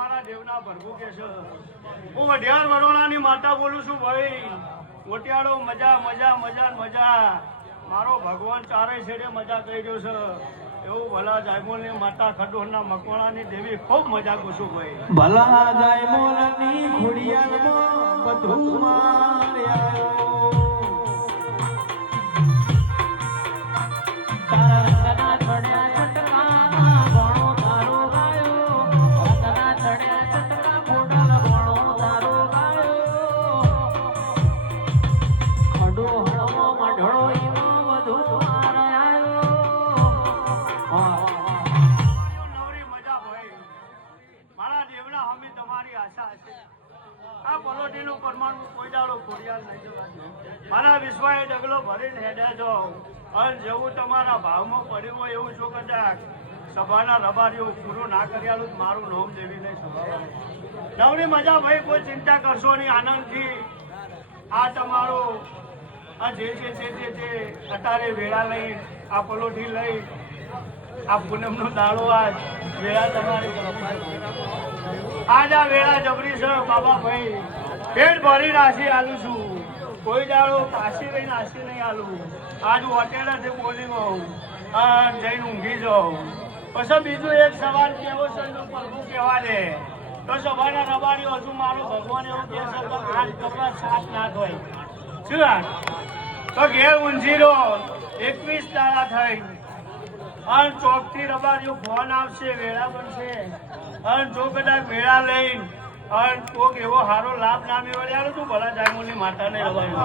મારા દેવના પ્રભુ કે છે હું વઢિયાર વરોણાની માતા બોલું છું ભાઈ. ગોટિયાળો મજા મજા મજા મજા. મારો ભગવાન ચારે છેડે મજા કરી રહ્યો છે. એવું ભલા જાયમોલની માતા ખડોળના મકવાણાની દેવી ખૂબ મજા કુશું ભાઈ. ભલા જાયમોલની ખોડિયારમાં બધું માર્યા મારા વિશ્વાએ ડગલો ભરીને હેડે જો અને જેવું તમારા ભાવમાં પડ્યું હોય એવું જો કદાચ સભાના રબારીઓ પૂરું ના કર્યાલું મારું નામ દેવી નહીં સભા નવરી મજા ભાઈ. કોઈ ચિંતા કરશો નહીં, આનંદથી આ તમારો આ જે અત્યારે વેળા લઈ આ પલોઠી લઈ આ પૂનમનો દાડો આજ વેળા તમારી આજ આ વેળા જબરી છે બાબા ભાઈ. પેટ ભરી નાસી આલું છું. કોઈ દાડો પાછી રહી નાસી નહીં આલું. આજ હોટેલેથી બોલી હોઉં અને જઈને ઊંઘી જાઉં. પછી બીજું એક સવાલ કેવો છે પ્રભુ કહેવા દે તો સભાના રબારીઓ હજુ મારો ભગવાન એવું કહે છે કે 8 કપડા 7 ના ધોય શું તો ઘેર ઊંઝી રહો. 21 દાડા થઈ અને ચોકથી રબારીઓ ફોન આવશે, વેળા બનશે અને જો કદાચ વેળા લઈને અને કોક એવો સારો લાભ ના મેળવ્યો તું ભલા જાયમોની માતાને રબારી